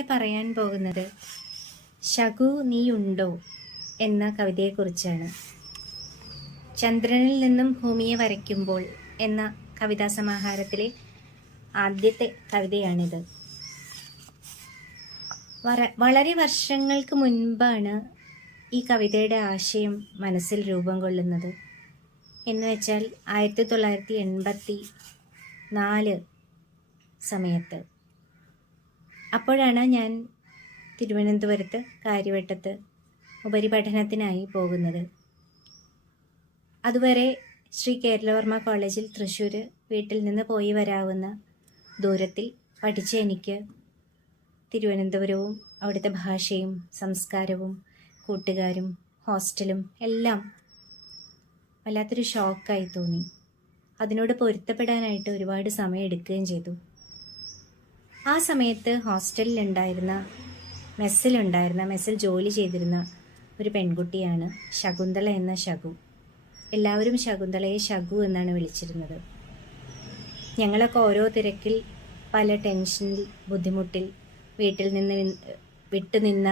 ഞാനിവിടെ പറയാൻ പോകുന്നത് ശകു നീയുണ്ടോ എന്ന കവിതയെക്കുറിച്ചാണ്. ചന്ദ്രനിൽ നിന്നും ഭൂമിയെ വരയ്ക്കുമ്പോൾ എന്ന കവിതാ സമാഹാരത്തിലെ ആദ്യത്തെ കവിതയാണിത്. വളരെ വർഷങ്ങൾക്ക് മുൻപാണ് ഈ കവിതയുടെ ആശയം മനസ്സിൽ രൂപം കൊള്ളുന്നത്. എന്ന് വെച്ചാൽ 1984 സമയത്ത്. അപ്പോഴാണ് ഞാൻ തിരുവനന്തപുരത്ത് കാര്യവട്ടത്ത് ഉപരിപഠനത്തിനായി പോകുന്നത്. അതുവരെ ശ്രീ കേരളവർമ്മ കോളേജിൽ തൃശ്ശൂർ വീട്ടിൽ നിന്ന് പോയി വരാവുന്ന ദൂരത്തിൽ പഠിച്ച എനിക്ക് തിരുവനന്തപുരവും അവിടുത്തെ ഭാഷയും സംസ്കാരവും കൂട്ടുകാരും ഹോസ്റ്റലും എല്ലാം വല്ലാത്തൊരു ഷോക്കായി തോന്നി. അതിനോട് പൊരുത്തപ്പെടാനായിട്ട് ഒരുപാട് സമയം എടുക്കുകയും ചെയ്തു. ആ സമയത്ത് ഹോസ്റ്റലിലുണ്ടായിരുന്ന മെസ്സിൽ ജോലി ചെയ്തിരുന്ന ഒരു പെൺകുട്ടിയാണ് ശകുന്തള എന്ന ശകു. എല്ലാവരും ശകുന്തളയെ ശകു എന്നാണ് വിളിച്ചിരുന്നത്. ഞങ്ങളൊക്കെ ഓരോ തിരക്കിൽ, പല ടെൻഷനിൽ, ബുദ്ധിമുട്ടിൽ, വീട്ടിൽ നിന്ന് വിട്ടുനിന്ന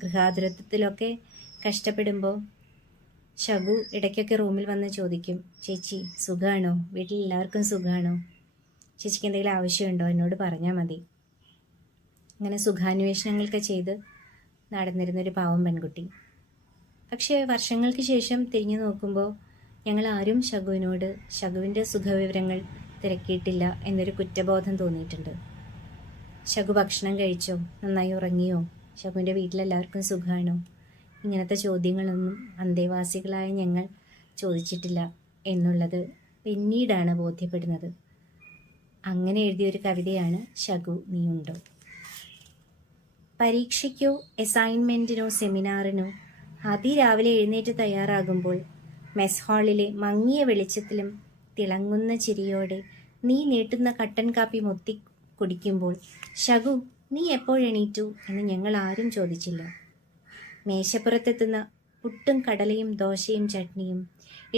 ഗൃഹാതുരത്വത്തിലൊക്കെ കഷ്ടപ്പെടുമ്പോൾ ശകു ഇടയ്ക്കൊക്കെ റൂമിൽ വന്ന് ചോദിക്കും, ചേച്ചി സുഖമാണോ? വീട്ടിൽ എല്ലാവർക്കും സുഖമാണോ? ചേച്ചിക്ക് എന്തെങ്കിലും ആവശ്യമുണ്ടോ? എന്നോട് പറഞ്ഞാൽ മതി. അങ്ങനെ സുഖാന്വേഷണങ്ങളൊക്കെ ചെയ്ത് നടന്നിരുന്നൊരു പാവം പെൺകുട്ടി. പക്ഷേ വർഷങ്ങൾക്ക് ശേഷം തിരിഞ്ഞു നോക്കുമ്പോൾ ഞങ്ങൾ ആരും ശകുവിനോട് ശകുവിൻ്റെ സുഖവിവരങ്ങൾ തിരക്കിയിട്ടില്ല എന്നൊരു കുറ്റബോധം തോന്നിയിട്ടുണ്ട്. ശകു ഭക്ഷണം കഴിച്ചോ? നന്നായി ഉറങ്ങിയോ? ശകുവിൻ്റെ വീട്ടിലെല്ലാവർക്കും സുഖമാണോ? ഇങ്ങനത്തെ ചോദ്യങ്ങളൊന്നും അന്തേവാസികളായ ഞങ്ങൾ ചോദിച്ചിട്ടില്ല എന്നുള്ളത് പിന്നീടാണ് ബോധ്യപ്പെടുന്നത്. അങ്ങനെ എഴുതിയൊരു കവിതയാണ് ശകു നീയുണ്ടോ. പരീക്ഷയ്ക്കോ അസൈൻമെൻറ്റിനോ സെമിനാറിനോ അതിരാവിലെ എഴുന്നേറ്റ് തയ്യാറാകുമ്പോൾ മെസ് ഹാളിലെ മങ്ങിയ വെളിച്ചത്തിലും തിളങ്ങുന്ന ചിരിയോടെ നീ നീട്ടുന്ന കട്ടൻ കാപ്പി മുത്തി കുടിക്കുമ്പോൾ ശകു നീ എപ്പോഴെണീറ്റു എന്ന് ഞങ്ങൾ ആരും ചോദിച്ചില്ല. മേശപ്പുറത്തെത്തുന്ന പുട്ടും കടലയും ദോശയും ചട്നിയും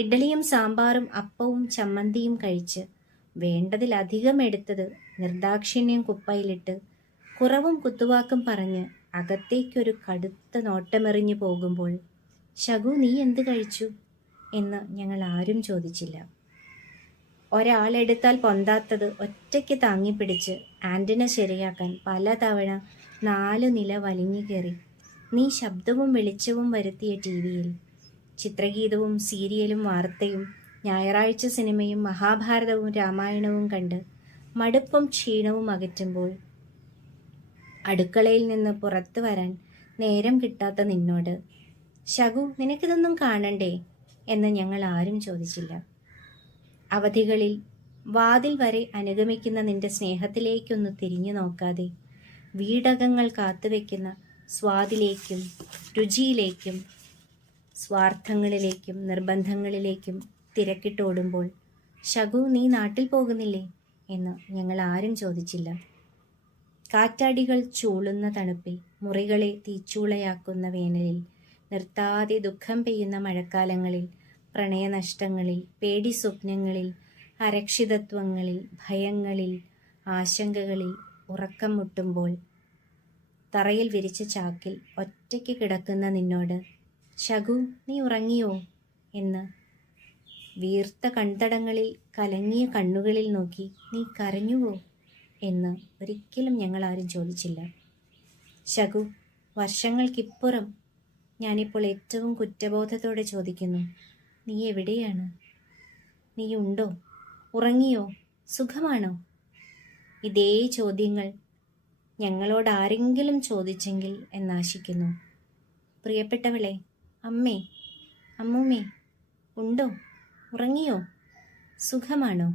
ഇഡ്ഡലിയും സാമ്പാറും അപ്പവും ചമ്മന്തിയും കഴിച്ച് വേണ്ടതിലധികം എടുത്തത് നിർദാക്ഷിണ്യം കുപ്പയിലിട്ട് കുറവും കുത്തുവാക്കും പറഞ്ഞ് അകത്തേക്കൊരു കടുത്ത നോട്ടമെറിഞ്ഞു പോകുമ്പോൾ ശകു നീ എന്ത് കഴിച്ചു എന്ന് ഞങ്ങൾ ആരും ചോദിച്ചില്ല. ഒരാളെടുത്താൽ പൊന്താത്തത് ഒറ്റയ്ക്ക് താങ്ങിപ്പിടിച്ച് ആൻറ്റിന ശരിയാക്കാൻ പലതവണ 4 നില വലിഞ്ഞു കയറി നീ ശബ്ദവും വെളിച്ചവും വരുത്തിയ TV-യിൽ ചിത്രഗീതവും സീരിയലും വാർത്തയും ഞായറാഴ്ച സിനിമയും മഹാഭാരതവും രാമായണവും കണ്ട് മടുപ്പും ക്ഷീണവും അകറ്റുമ്പോൾ അടുക്കളയിൽ നിന്ന് പുറത്തു വരാൻ നേരം കിട്ടാത്ത നിന്നോട് ശകു നിനക്കിതൊന്നും കാണണ്ടേ എന്ന് ഞങ്ങൾ ആരും ചോദിച്ചില്ല. അവധികളിൽ വാതിൽ വരെ അനുഗമിക്കുന്ന നിന്റെ സ്നേഹത്തിലേക്കൊന്ന് തിരിഞ്ഞു നോക്കാതെ വീടകങ്ങൾ കാത്തുവെക്കുന്ന സ്വാദിലേക്കും രുചിയിലേക്കും സ്വാർത്ഥങ്ങളിലേക്കും നിർബന്ധങ്ങളിലേക്കും തിരക്കിട്ടോടുമ്പോൾ ശകു നീ നാട്ടിൽ പോകുന്നില്ലേ എന്ന് ഞങ്ങൾ ആരും ചോദിച്ചില്ല. കാറ്റാടികൾ ചൂളുന്ന തണുപ്പിൽ, മുറികളെ തീച്ചൂളയാക്കുന്ന വേനലിൽ, നിർത്താതെ ദുഃഖം പെയ്യുന്ന മഴക്കാലങ്ങളിൽ, പ്രണയനഷ്ടങ്ങളിൽ, പേടി സ്വപ്നങ്ങളിൽ, അരക്ഷിതത്വങ്ങളിൽ, ഭയങ്ങളിൽ, ആശങ്കകളിൽ ഉറക്കം മുട്ടുമ്പോൾ തറയിൽ വിരിച്ച ചാക്കിൽ ഒറ്റയ്ക്ക് കിടക്കുന്ന നിന്നോട് ശകു നീ ഉറങ്ങിയോ എന്ന് വീർത്ത കൺതടങ്ങളിൽ കലങ്ങിയ കണ്ണുകളിൽ നോക്കി നീ കരഞ്ഞുവോ എന്ന് ഒരിക്കലും ഞങ്ങൾ ആരും ചോദിച്ചില്ല. ശകു വർഷങ്ങൾക്കിപ്പുറം ഞാനിപ്പോൾ ഏറ്റവും കുറ്റബോധത്തോടെ ചോദിക്കുന്നു, നീ എവിടെയാണ്? നീയുണ്ടോ? ഉറങ്ങിയോ? സുഖമാണോ? ഇതേ ചോദ്യങ്ങൾ ഞങ്ങളോട് ആരെങ്കിലും ചോദിച്ചെങ്കിൽ എന്നാശിക്കുന്നു. പ്രിയപ്പെട്ടവളെ, അമ്മേ, അമ്മൂമ്മേ, ഉണ്ടോ? ഉറങ്ങിയോ? സുഖമാണോ?